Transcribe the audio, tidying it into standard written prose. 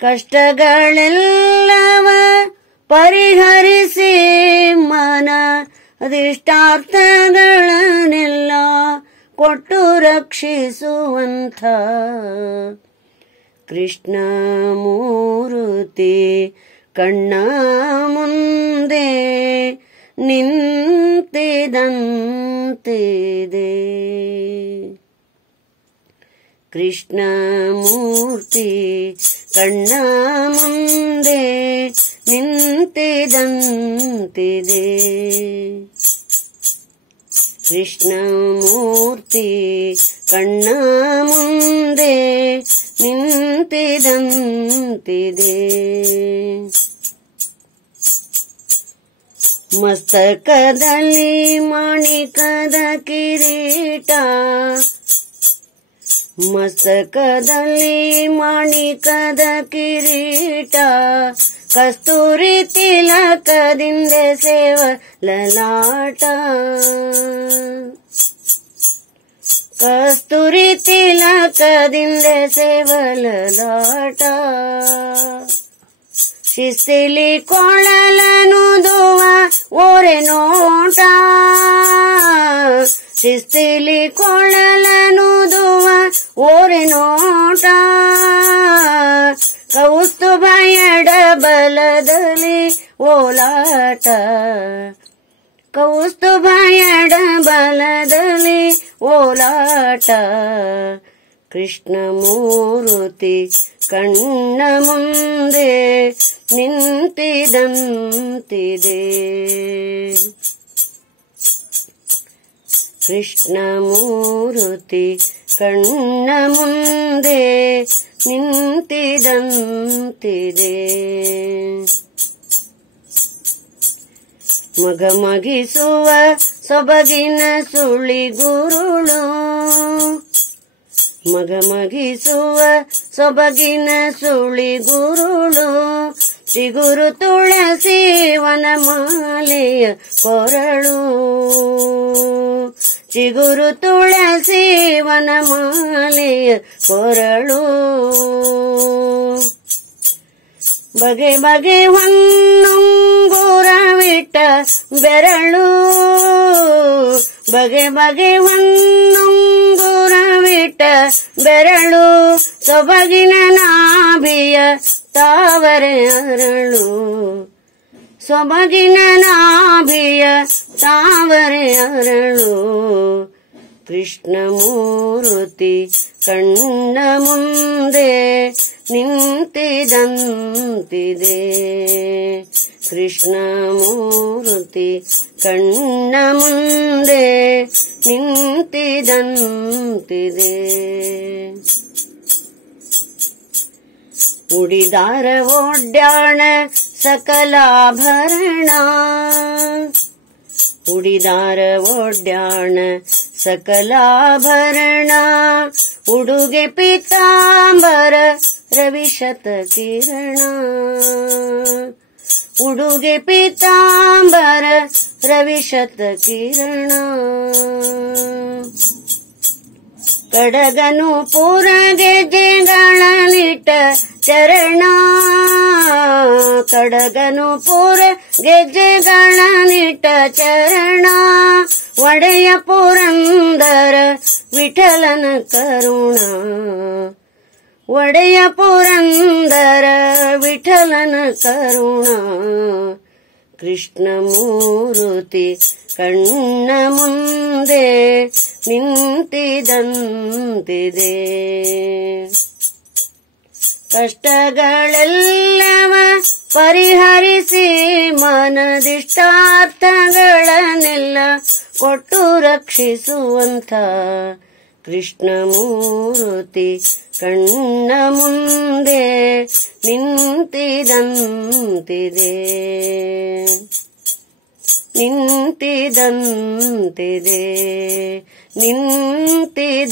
ಕಷ್ಟಗಳೆಲ್ಲವ ಪರಿಹರಿಸಿ ಮನ ಅದಿಷ್ಟಾರ್ಥಗಳನ್ನೆಲ್ಲ ಕೊಟ್ಟು ರಕ್ಷಿಸುವಂಥ ಕೃಷ್ಣ ಮೂರುತಿ ಕಣ್ಣ ಮುಂದೆ ನಿಂತಿದಂತಿದೆ. ಕೃಷ್ಣ ಮೂರ್ತಿ ಕಣ್ಣ ಮುಂದೆ ನಿಂತಿದಂತಿದೆ. ಕೃಷ್ಣ ಮೂರ್ತಿ ಕಣ್ಣ ಮುಂದೆ ನಿಂತಿದಂತಿದೆ. ಮಸ್ತಕದಲ್ಲಿ ಮಾಣಿಕದ ಕಿರೀಟ, ಮಸ್ತಕದಲ್ಲಿ ಮಾಣಿಕದ ಕಿರೀಟ, ಕಸ್ತೂರಿ ತಿಲಕದಿಂದ ಸೇವ ಲಲಾಟ, ಕಸ್ತೂರಿ ತಿಲಕದಿಂದ ಸೇವ ಲಲಾಟ. ಶಿಸ್ತಿಲಿ ಕೊಳಲನುದುವ ಓರೆ ನೋಟ, ಶಿಸ್ತಿಲಿ ಕೊಳಲನುದುವ ಓರೆ ನೋಟ, ಕೌಸ್ತುಭ ಎಡ ಬಲದಲ್ಲಿ ಓಲಾಟ, ಕೌಸ್ತುಭ ಎಡ ಬಲದಲ್ಲಿ ಓಲಾಟ. ಕೃಷ್ಣ ಮೂರುತಿ ಕಣ್ಣ ಮುಂದೆ ನಿಂತಿದಂತಿದೆ. ಕೃಷ್ಣ ಮೂರುತಿ ಕಣ್ಣ ಮುಂದೆ ನಿಂತಿದಂತಿದೆ. ಮಗಮಗಿಸುವ ಸೊಬಗಿನ ಸುಳಿಗುರುಳು, ಮಗಮಗಿಸುವ ಸೊಬಗಿನ ಸುಳಿಗುರುಳು, ಚಿಗುರು ತುಳಸಿ ವನಮಾಲೆಯ ಕೊರಳು, ಚಿಗುರು ತುಳಸಿ ವನಮಾಲೆಯ ಕೊರಳು. ಬಗೆ ಬಗೆ ಹೊನ್ನೊಂಗುರವಿಟ್ಟ ಬೆರಳು, ಬಗೆ ಬಗೆ ಹೊನ್ನೊಂಗುರವಿಟ್ಟ ಬೆರಳು, ಸೊಬಗಿನ ನಾಭಿಯ ತಾವರೆ ಅರಳು, ಸೊಬಗಿನ ನಾಭಿಯ ತಾವರೆ ಅರಳು. ಕೃಷ್ಣ ಮೂರುತಿ ಕಣ್ಣ ಮುಂದೆ ನಿಂತಿದಂತಿದೆ. ಕೃಷ್ಣ ಮೂರುತಿ ಕಣ್ಣ ಮುಂದೆ ನಿಂತಿದಂತಿದೆ. ಉಡಿದಾರ ಒಡ್ಯಾಣ ಸಕಲಾಭರಣ, ಉಡಿದಾರ ಒಡ್ಯಾಣ ಸಕಲಾಭರಣ, ಉಡುಗೆ ಪೀತಾಂಬರ ರವಿಶತ ಕಿರಣ, ಉಡುಗೆ ಪೀತಾಂಬರ ರವಿಶತ ಕಿರಣ. ಕಡಗನು ಪುರ ಗೆಜ್ಜೆಗಳನಿಟ್ಟ ಚರಣ, ಕಡಗನು ಪುರ ಗೆಜ್ಜೆಗಳನಿಟ್ಟ ಚರಣ, ಒಡೆಯ ಪುರಂದರ ವಿಠಲನ ಕರುಣ, ಒಡೆಯ ಪುರಂದರ ವಿಠಲನ ಕರುಣ. ಕೃಷ್ಣ ಮೂರುತಿ ಕಣ್ಣ ಮುಂದೆ ನಿಂತಿದಂತಿದೆ. ಕಷ್ಟಗಳೆಲ್ಲವ ಪರಿಹರಿಸಿ ಮನದಿಷ್ಟಾರ್ಥಗಳನ್ನೆಲ್ಲ ಕೊಟ್ಟು ರಕ್ಷಿಸುವಂಥ ಕೃಷ್ಣ ಮೂರುತಿ ಕಣ್ಣ ಮುಂದೆ ನಿಂತಿದಂತಿದೆ, ನಿಂತಿದಂತಿದೆ, ನಿಂತಿದಂತಿದೆ.